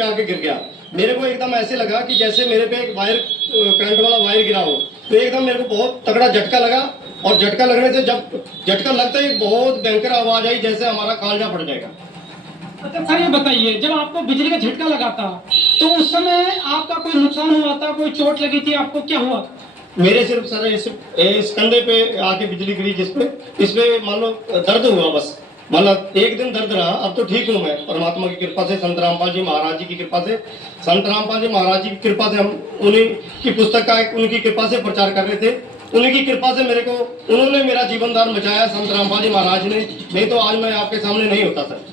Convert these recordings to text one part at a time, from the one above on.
पे आके गिर गया। मेरे को एकदम ऐसे लगा कि जैसे मेरे पे एक वायर, करंट वाला वायर गिरा हो। तो एकदम मेरे को बहुत तगड़ा झटका लगा, और झटका लगने से जब झटका लगता ही बहुत भयंकर आवाज आई, जैसे हमारा कालजा फट जाएगा। अच्छा सर, ये बताइए, जब आपको बिजली का झटका लगा था तो उस समय आपका कोई नुकसान हुआ था, कोई चोट लगी थी आपको, क्या हुआ? मेरे सिर्फ सर इस कंधे पे आके बिजली गिरी, जिसपे इसपे मान लो दर्द हुआ बस, मतलब एक दिन दर्द रहा। अब तो ठीक हूँ मैं, परमात्मा की कृपा से, संत रामपाल जी महाराज जी की कृपा से। संत रामपाल जी महाराज जी की कृपा से हम उन्हीं की पुस्तक का उनकी कृपा से प्रचार कर रहे थे। उन्हीं की कृपा से मेरे को, उन्होंने मेरा जीवन दान बचाया, संत रामपाल जी महाराज ने, नहीं तो आज मैं आपके सामने नहीं होता सर।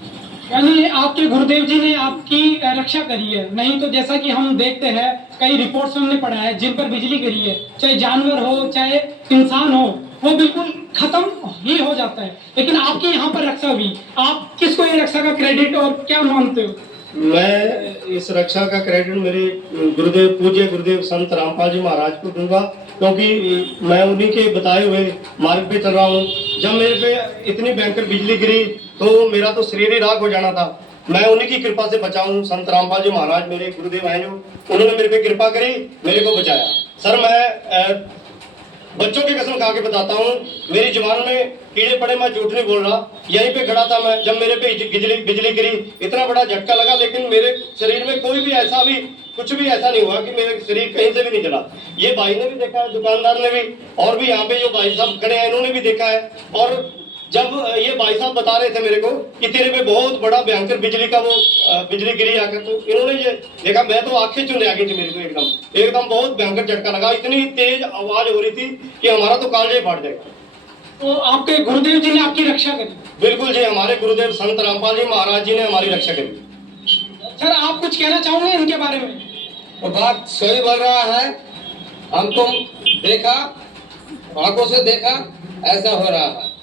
यानी आपके गुरुदेव जी ने आपकी रक्षा करी है, नहीं तो जैसा कि हम देखते हैं कई रिपोर्ट्स में हमने पढ़ा है, जिन पर बिजली गिरी है, चाहे जानवर हो चाहे इंसान हो, वो बिल्कुल खत्म ही हो जाता है, लेकिन आपकी यहाँ पर रक्षा हुई। आप किसको ये रक्षा का क्रेडिट और क्या मानते हो? मैं इस रक्षा का क्रेडिट मेरे गुरुदेव, पूज्य गुरुदेव संत रामपाल जी महाराज को दूंगा, क्योंकि मैं उन्हीं के बताए हुए मार्ग पे चल रहा हूँ। जब मेरे पे इतनी भयंकर बिजली गिरी तो मेरा तो शरीर ही राख हो जाना था। मैं उन्हीं की कृपा से बचा हूँ। संत रामपाल जी महाराज मेरे गुरुदेव हैं, जो उन्होंने मेरे पे कृपा करी, मेरे को बचाया। सर मैं बच्चों की कसम खा के बताता हूँ, मेरी जुबान में कीड़े पड़े, मैं झूठ नहीं बोल रहा। यहीं पे खड़ा था मैं, जब मेरे पे बिजली गिरी, इतना बड़ा झटका लगा, लेकिन मेरे शरीर में कोई भी ऐसा भी कुछ भी ऐसा नहीं हुआ कि मेरे शरीर कहीं से भी नहीं चला। ये भाई ने भी देखा है, दुकानदार ने भी, और भी यहाँ पे जो भाई साहब खड़े हैं इन्होंने भी देखा है। और जब ये भाई साहब बता रहे थे मेरे को कि तेरे पे बहुत बड़ा भयंकर बिजली का वो बिजली गिरी आकर, तो इन्होंने ये देखा, मैं तो आंखें चुन आ गई थी मेरी, तो एकदम एकदम बहुत भयंकर झटका लगा। इतनी तेज आवाज हो रही थी कि हमारा तो कालजा ही फाट जाएगा। तो आपके गुरुदेव जी ने आपकी रक्षा करी? बिल्कुल जी, हमारे गुरुदेव संत रामपाल जी महाराज जी ने हमारी रक्षा करी। सर आप कुछ कहना चाहोगे इनके बारे में? तो बात सही बोल रहा है, हमको देखा, आंखों से देखा, ऐसा हो रहा है।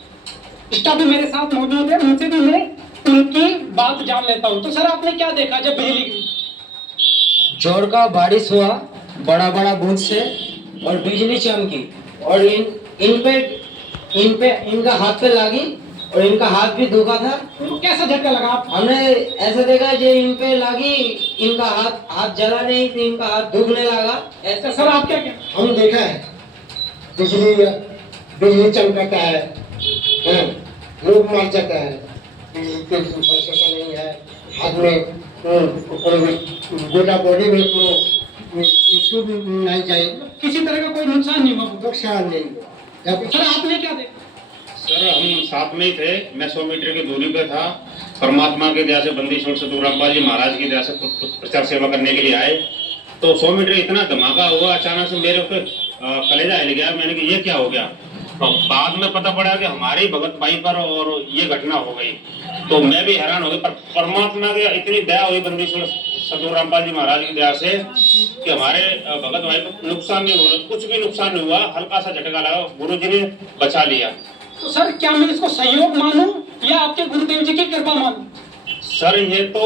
स्टाफ भी मेरे साथ मौजूद है, उनसे भी मैं उनकी बात जान लेता हूँ। तो सर आपने क्या देखा जब बिजली गिरी? जोर का बारिश हुआ, बड़ा बड़ा बूंद से, और बिजली चमकी, और इनका हाथ पे लगी, और इनका हाथ भी दुखा था। उनको कैसा झटका लगा? हमने ऐसा देखा जो इन पे लगी, इनका हाथ जला नहीं, तो इनका हाथ दुखने लगा ऐसा। सर आप क्या हम देखा है बिजली चमकाता है, लोग मर जाता है, नहीं है हाथ में, गोटा बॉडी में नहीं चाहिए, किसी तरह का कोई नुकसान नहीं हुआ? नुकसान नहीं हुआ। सर आपने क्या देखा? सर हम साथ में ही थे, मैं 100 मीटर की दूरी पे था। परमात्मा की दया से, बंदी छोड़ सतगुरु रामपाल जी महाराज की दया से प्रचार सेवा करने के लिए आए, तो 100 मीटर इतना धमाका हुआ, अचानक से मेरे ऊपर कलेजा हिल गया। मैंने कहा ये क्या हो गया, तो बाद में पता पड़ा कि हमारी भगत भाई पर और ये घटना हो गई। तो मैं भी हैरान हो गया, पर परमात्मा की इतनी दया हुई बंदी छोड़ सतगुरु रामपाल जी महाराज की दया से कि हमारे भगत भाई को नुकसान नहीं हो रहा, कुछ भी नुकसान नहीं हुआ। हल्का सा झटका लगा, गुरु जी ने बचा लिया। तो सर क्या मैं इसको सहयोग मानूं या आपके गुरुदेव जी की कृपा मानूं? सर ये तो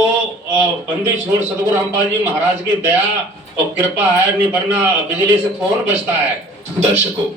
बंदी छोड़ सतगुरु रामपाल जी महाराज की दया और कृपा है, नहीं वरना बिजली से कौन बचता है। दर्शकों,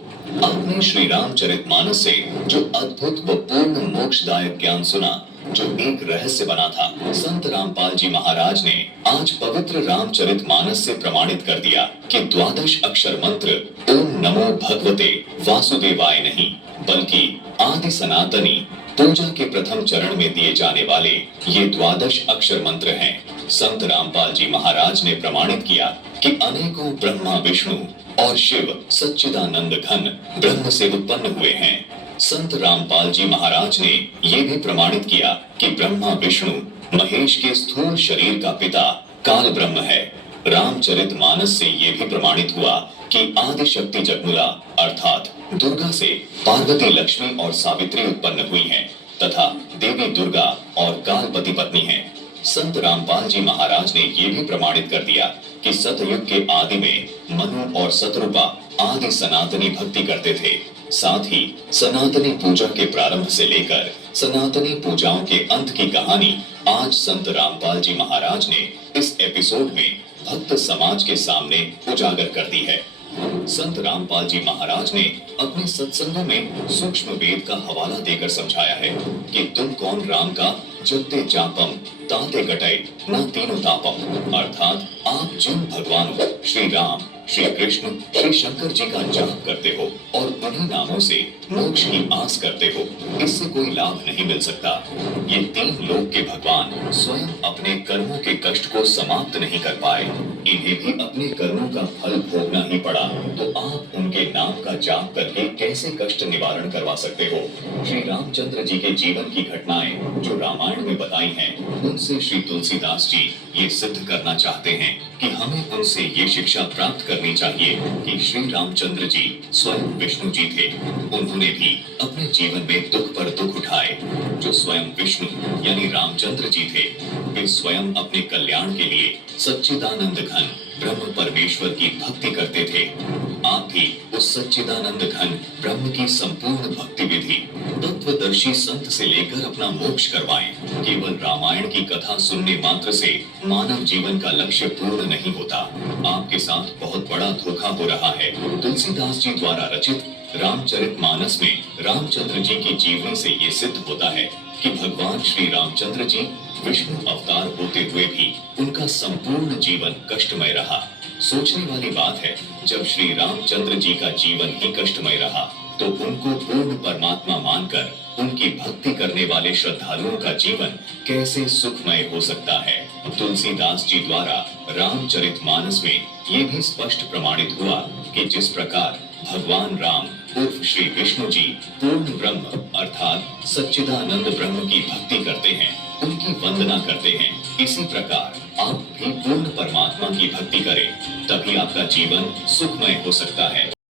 आपने श्री रामचरितमानस से जो अद्भुत व पूर्ण मोक्षदायक ज्ञान सुना, जो एक रहस्य बना था, संत रामपाल जी महाराज ने आज पवित्र रामचरितमानस से प्रमाणित कर दिया कि 12 अक्षर मंत्र ओम नमो भगवते वासुदेवाय नहीं, बल्कि आदि सनातनी पूजा के प्रथम चरण में दिए जाने वाले ये 12 अक्षर मंत्र हैं। संत रामपाल जी महाराज ने प्रमाणित किया कि अनेकों ब्रह्मा विष्णु और शिव सच्चिदानंद घन ब्रह्म से उत्पन्न हुए हैं। संत रामपाल जी महाराज ने यह भी प्रमाणित किया कि ब्रह्मा विष्णु महेश के स्थूल शरीर का पिता काल ब्रह्म है। रामचरितमानस से यह भी प्रमाणित हुआ कि आदि शक्ति जगमुला अर्थात दुर्गा से पार्वती, लक्ष्मी और सावित्री उत्पन्न हुई हैं तथा देवी दुर्गा और कालपति पत्नी हैं। संत रामपाल जी महाराज ने यह भी प्रमाणित कर दिया कि सतयुग के आदि में मनु और सतरूपा आदि सनातनी भक्ति करते थे। साथ ही सनातनी पूजा के प्रारंभ से लेकर सनातनी पूजाओं के अंत की कहानी आज संत रामपाल जी महाराज ने इस एपिसोड में भक्त समाज के सामने उजागर कर दी है। संत रामपाल जी महाराज ने अपने सत्संगों में सूक्ष्म वेद का हवाला देकर समझाया है कि तुम कौन राम का जगते जापम ताते गटय न तीनों तापम, अर्थात आप जिन भगवानों श्री राम, श्री कृष्ण, श्री शंकर जी का जाप करते हो और उन्हीं नामों से मोक्ष की आस करते हो, इससे कोई लाभ नहीं मिल सकता। ये तीन लोक के भगवान स्वयं अपने कर्मों के कष्ट को समाप्त नहीं कर पाए, इन्हें भी अपने कर्मों का फल भोगना ही पड़ा, तो आप उनके नाम का जाप करके कैसे कष्ट निवारण करवा सकते हो। श्री रामचंद्र जी के जीवन की घटनाएं जो रामायण में बताई हैं, उनसे श्री तुलसीदास जी ये सिद्ध करना चाहते हैं कि हमें उनसे ये शिक्षा प्राप्त करनी चाहिए कि श्री रामचंद्र जी स्वयं विष्णु जी थे। उन्होंने भी अपने जीवन में दुख पर दुख उठाए। जो स्वयं विष्णु यानी रामचंद्र जी थे, वे स्वयं अपने कल्याण के लिए सच्चिदानंद घन ब्रह्म परमेश्वर की भक्ति करते थे। आप भी उस सच्चिदानंद घन ब्रह्म की संपूर्ण भक्ति विधि तत्वदर्शी संत से लेकर अपना मोक्ष करवाएं। केवल रामायण की कथा सुनने मात्र से मानव जीवन का लक्ष्य पूर्ण नहीं होता। आपके साथ बहुत बड़ा धोखा हो रहा है। तुलसीदास जी द्वारा रचित रामचरितमानस में रामचंद्र जी की जीवनी से ये सिद्ध होता है कि भगवान श्री रामचंद्र जी विष्णु अवतार होते हुए भी उनका संपूर्ण जीवन कष्टमय रहा। सोचने वाली बात है, जब श्री रामचंद्र जी का जीवन ही कष्टमय रहा तो उनको पूर्ण परमात्मा मानकर उनकी भक्ति करने वाले श्रद्धालुओं का जीवन कैसे सुखमय हो सकता है। तुलसीदास जी द्वारा रामचरितमानस में ये भी स्पष्ट प्रमाणित हुआ कि जिस प्रकार भगवान राम उर्फ श्री विष्णु जी पूर्ण ब्रह्म अर्थात सच्चिदानंद ब्रह्म की भक्ति करते हैं, उनकी वंदना करते हैं, इसी प्रकार आप भी पूर्ण परमात्मा की भक्ति करें, तभी आपका जीवन सुखमय हो सकता है।